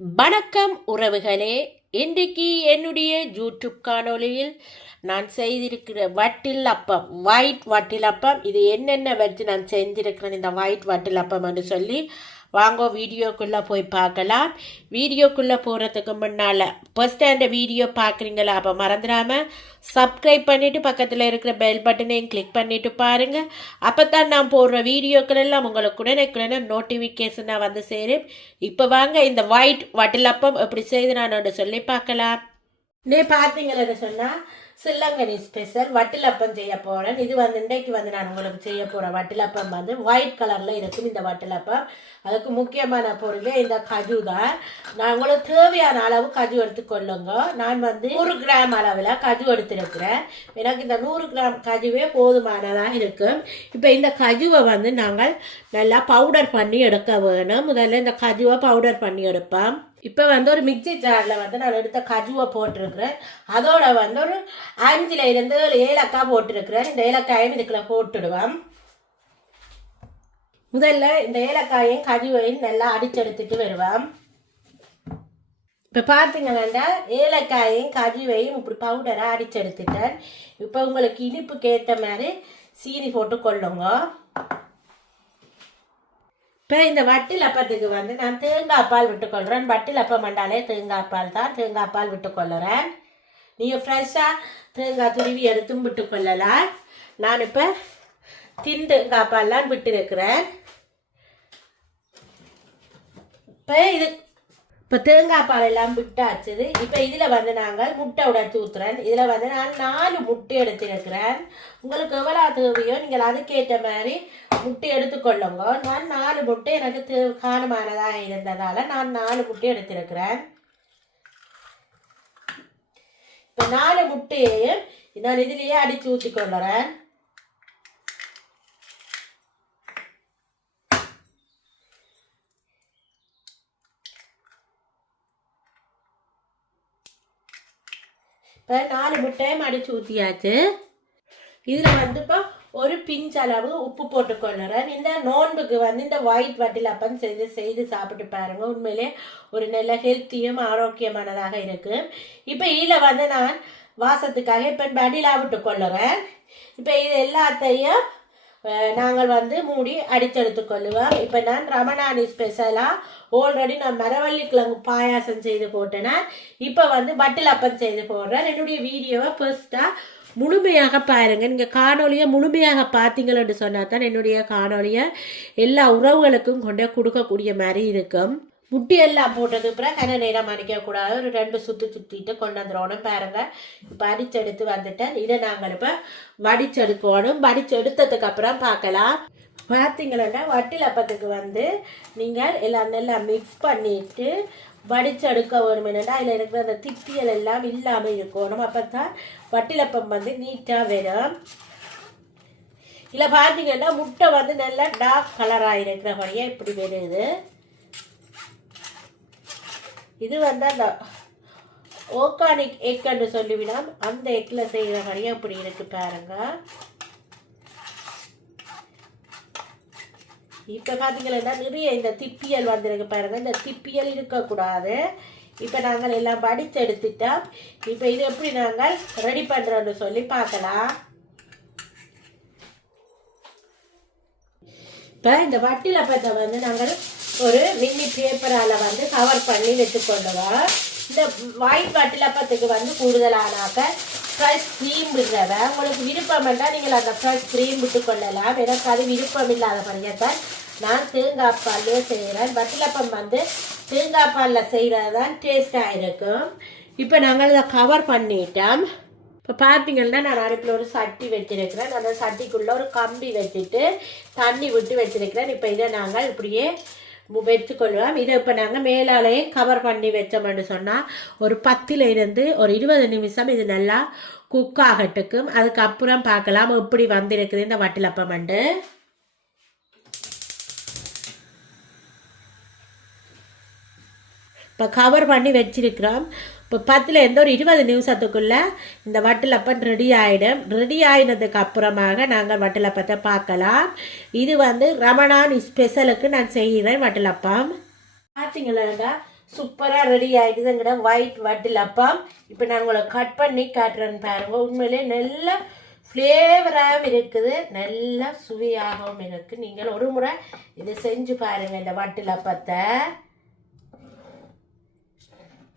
வணக்கம் உறவுகளே. இன்றைக்கு என்னுடைய யூடியூப் காணொளியில் நான் செய்திருக்கிற வட்டில் அப்பம், ஒயிட் வட்டில் அப்பம், இது என்னென்ன வச்சு நான் செஞ்சிருக்கிறேன் இந்த ஒயிட் வட்டில் அப்பம் என்று சொல்லி வாங்க வீடியோக்குள்ளே போய் பார்க்கலாம். வீடியோக்குள்ளே போகிறதுக்கு முன்னால் ஃபஸ்ட்டு அந்த வீடியோ பார்க்குறீங்களா? அப்போ மறந்துடாமல் சப்ஸ்கிரைப் பண்ணிவிட்டு பக்கத்தில் இருக்கிற பெல் பட்டனையும் கிளிக் பண்ணிவிட்டு பாருங்கள். அப்போ தான் நான் போடுற வீடியோக்கள் எல்லாம் உங்களுக்கு உடனே நோட்டிஃபிகேஷனாக வந்து சேரும். இப்போ வாங்க இந்த ஒயிட் வட்டிலப்பம் எப்படி செய்து நான் சொல்லி பார்க்கலாம். பார்த்தீங்களா சொன்னால் சில்லங்கனி ஸ்பெஷல் வட்டிலப்பம் செய்ய போகிறேன். இது இன்றைக்கு நான் உங்களுக்கு செய்ய போகிறேன் வட்டிலப்பம் ஒயிட் கலரில் இருக்கும். இந்த வட்டிலப்பம் அதுக்கு முக்கியமான பொருள் இந்த கஜு தான். நான் உங்களுக்கு தேவையான அளவு கஜு எடுத்துக்கொள்ளுங்க. நான் 100 கிராம் அளவில் கஜு எடுத்துருக்கிறேன். எனக்கு இந்த 100 கிராம் கஜுவே போதுமானதாக இருக்கும். இப்போ இந்த கஜுவை நாங்கள் நல்லா பவுடர் பண்ணி எடுக்க வேணும். முதல்ல இந்த கஜுவை பவுடர் பண்ணி எடுப்போம். இப்போ ஒரு மிக்சி ஜாரில் நான் எடுத்த கஜுவை போட்டிருக்கிறேன். அதோட ஒரு 5 to 7 ஏலக்காய் போட்டிருக்கிறேன். இந்த ஏலக்காயும் இதுக்குள்ள போட்டுடுவோம். முதல்ல இந்த ஏலக்காயையும் கஜுவையும் நல்லா அடிச்செடுத்துட்டு வருவோம். இப்போ பார்த்தீங்கன்னா ஏலக்காயையும் கஜுவையும் இப்படி பவுடராக அடிச்செடுத்துட்டேன். இப்போ உங்களுக்கு இனிப்புக்கு ஏற்ற மாதிரி சீனி போட்டு கொள்ளுங்க. இப்போ இந்த வட்டிலப்பத்துக்கு நான் தேங்காய் பால் விட்டுக்கொள்கிறேன். வட்டிலப்பம் பண்ணாலே தேங்காய் பால் தான். தேங்காய் பால் விட்டுக்கொள்ளுறேன். நீங்கள் ஃப்ரெஷ்ஷாக தேங்காய் துருவி எடுத்தும் விட்டுக்கொள்ளலாம். நான் இப்போ தேங்காய் பால்லாம் விட்டுருக்கிறேன். இப்போ தேங்காய் பால் எல்லாம் விட்டாச்சுது. இப்போ இதில் நாங்கள் முட்டை உடைச்சி ஊற்றுறேன். இதில் நான் 4 முட்டை எடுத்துருக்கிறேன். உங்களுக்கு எவ்வளோ தேவையோ நீங்கள் அதுக்கேற்ற மாதிரி முட்டை எடுத்துக்கொள்ளுங்க. நான் 4 முட்டை எனக்கு காரணமானதாக இருந்ததால் நான் 4 முட்டை எடுத்திருக்கிறேன். இப்போ 4 முட்டையையும் நான் இதிலேயே அடித்து ஊற்றிக்கொள்ளுறேன். இப்போ 4 முட்டையும் அடித்து ஊற்றியாச்சு. இதில் இப்போ ஒரு பிஞ்ச் அளவு உப்பு போட்டுக்கொள்ளுறேன். இந்த நோன்புக்கு இந்த ஒயிட் வட்டிலப்பம் செய்து சாப்பிட்டு பாருங்க. உண்மையிலே ஒரு நல்ல ஹெல்த்தியும் ஆரோக்கியமானதாக இருக்கு. இப்போ இதில் நான் வாசத்துக்காக இப்போ வடிலா விட்டு கொள்ளுறேன். இப்போ இது எல்லாத்தையும் நாங்கள் மூடி அடித்தெடுத்துக்கொள்ளுவோம். இப்போ நான் ரமணானி ஸ்பெஷலாக ஆல்ரெடி நான் மரவள்ளி கிழங்கு பாயாசம் செய்து போட்டேன்னா இப்போ வட்டிலப்பம் செய்து போடுறேன். என்னுடைய வீடியோவை ஃபர்ஸ்ட்டாக முழுமையாக பாருங்கள். நீங்கள் காணொலியை முழுமையாக பார்த்தீங்கன்னு சொன்னால் தான் என்னுடைய காணொலியை எல்லா உறவுகளுக்கும் கொண்டே கொடுக்கக்கூடிய மாதிரி இருக்கும். முட்டி எல்லாம் போட்டது அப்புறம் கன நேரம் அடிக்கக்கூடாது. ஒரு 2 சுற்று சுற்றிட்டு கொண்டு வந்துடணும். பாருங்கள் இப்போ அடிச்செடுத்து வந்துட்டேன். இதை நாங்கள் இப்போ வடிச்செடுக்கணும். வடிச்செடுத்ததுக்கு அப்புறம் பார்க்கலாம். பார்த்தீங்களா வட்டிலப்பத்துக்கு நீங்கள் எல்லாம் நல்லா மிக்ஸ் பண்ணிட்டு வடிச்செடுக்க வேணும். என்னென்னா அதில் இருக்கிற அந்த திப்பியல் எல்லாம் இல்லாமல் இருக்கணும். அப்போ தான் வட்டிலப்பம் நீட்டாக வரும். இல்லை பார்த்தீங்கன்னா முட்டை நல்லா டார்க் கலராக இருக்கிறபடியாக இப்படி வருது. இது அந்த ஓர்கானிக் எக்குன்னு சொல்லிவிடும். அந்த எக்கில் செய்கிறபடியாக இப்படி இருக்கு பாருங்க. இப்போ பார்த்தீங்கன்னா நிறைய இந்த திப்பியல் வந்திருக்கு பாருங்க. இந்த திப்பியல் இருக்கக்கூடாது. இப்போ நாங்கள் எல்லாம் படித்து எடுத்துட்டோம். இப்போ இது எப்படி நாங்கள் ரெடி பண்ணுறோன்னு சொல்லி பார்க்கலாம். இப்போ இந்த வட்டிலப்பத்தை நாங்கள் ஒரு மின்னி பேப்பரால் கவர் பண்ணி வச்சுக்கொள்ளுவோம். இந்த ஒயிட் வட்டிலப்பத்துக்கு கூடுதலானாக்க ஃப்ரெஷ் க்ரீம் விடுறவ உங்களுக்கு விருப்பம் என்றால் நீங்கள் அந்த ஃப்ரெஷ் க்ரீம் விட்டுக்கொள்ளலாம். எனக்கு அது விருப்பம் இல்லாத படியத்தான் நான் தேங்காய் பால்லே செய்கிறேன். வட்டிலப்பம் தேங்காய் பாலில் செய்கிறது தான் டேஸ்டாக இருக்கும். இப்போ நாங்கள் இதை கவர் பண்ணிட்டோம். இப்போ பார்த்தீங்கன்னா நான் அடுப்பில் ஒரு சட்டி வச்சுருக்கிறேன். அந்த சட்டிக்குள்ளே ஒரு கம்பி வச்சுட்டு தண்ணி விட்டு வச்சுருக்கிறேன். இப்போ இதை நாங்கள் இப்படியே வச்சுக்கொள்வோம். இதை இப்போ நாங்கள் மேலாலேயே கவர் பண்ணி வச்சோம்னு சொன்னால் ஒரு 10 to 20 நிமிஷம் இது நல்லா குக் ஆகட்டுக்கும். அதுக்கப்புறம் பார்க்கலாம் எப்படி வந்திருக்குது இந்த வட்டிலப்பம். இப்போ கவர் பண்ணி வச்சிருக்கிறோம். இப்போ 10 to 20 நிமிஷத்துக்குள்ளே இந்த வட்டிலப்பம் ரெடி ஆகிடும். ரெடி ஆகினதுக்கு அப்புறமாக நாங்கள் வட்டிலப்பத்தை பார்க்கலாம். இது ரமணான் ஸ்பெஷலுக்கு நான் செய்கிறேன் வட்டிலப்பம். பார்த்தீங்களா சூப்பராக ரெடி ஆகிடுது எங்கட ஒயிட் வட்டில் அப்பம். இப்போ நான் உங்களை கட் பண்ணி காட்டுறேன்னு பாருங்க. உண்மையிலே நல்ல ஃப்ளேவராகவும் இருக்குது, நல்லா சுவையாகவும் இருக்குது. நீங்கள் ஒரு முறை இதை செஞ்சு பாருங்கள். இந்த வட்டில் அப்பத்தை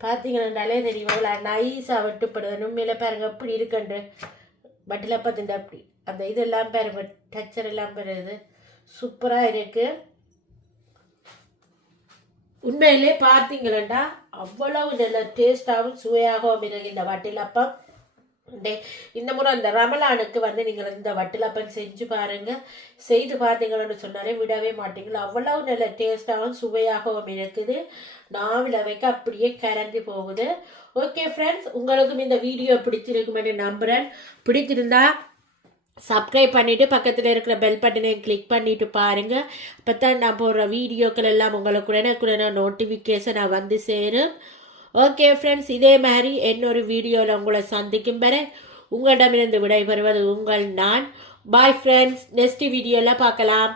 பார்த்தீங்கன்னாலே தெரியும் இவ்வளோ நைஸாக வெட்டுப்படுது. உண்மையில பாருங்க எப்படி இருக்குண்டு வட்டில் அப்பத்தின் அப்படி அந்த இதெல்லாம் பாருங்க, டச்சர் எல்லாம் பெறுது, சூப்பராக இருக்குது. உண்மையிலே பார்த்தீங்களா அவ்வளவு நல்ல டேஸ்டாகவும் சுவையாகவும் இருக்கு இந்த வட்டிலப்பம். இந்த முறை அந்த ரமலானுக்கு வந்து நீங்கள் இந்த வட்டிலப்பம் செஞ்சு பாருங்க. செய்து பார்த்தீங்கன்னு சொன்னாலே விடவே மாட்டீங்களா, அவ்வளவு நல்ல டேஸ்டாகவும் சுவையாகவும் இருக்குது. நாவில் வைக்க அப்படியே கரைஞ்சி போகுது. ஓகே ஃப்ரெண்ட்ஸ், உங்களுக்கும் இந்த வீடியோ பிடிச்சிருக்குமென்னு நம்புகிறேன். பிடிச்சிருந்தா சப்ஸ்கிரைப் பண்ணிவிட்டு பக்கத்தில் இருக்கிற பெல் பட்டனை கிளிக் பண்ணிவிட்டு பாருங்கள். அப்போ தான் நான் போடுற வீடியோக்கள் எல்லாம் உங்களுக்கு உடனே நோட்டிஃபிகேஷன் வந்து சேரும். ஓகே ஃப்ரெண்ட்ஸ், இதே மாதிரி இன்னொரு வீடியோவில் உங்களை சந்திக்கும் வரை உங்களிடமிருந்து விடைபெறுவது உங்கள் நான். பாய் ஃப்ரெண்ட்ஸ், நெக்ஸ்ட் வீடியோவில் பார்க்கலாம்.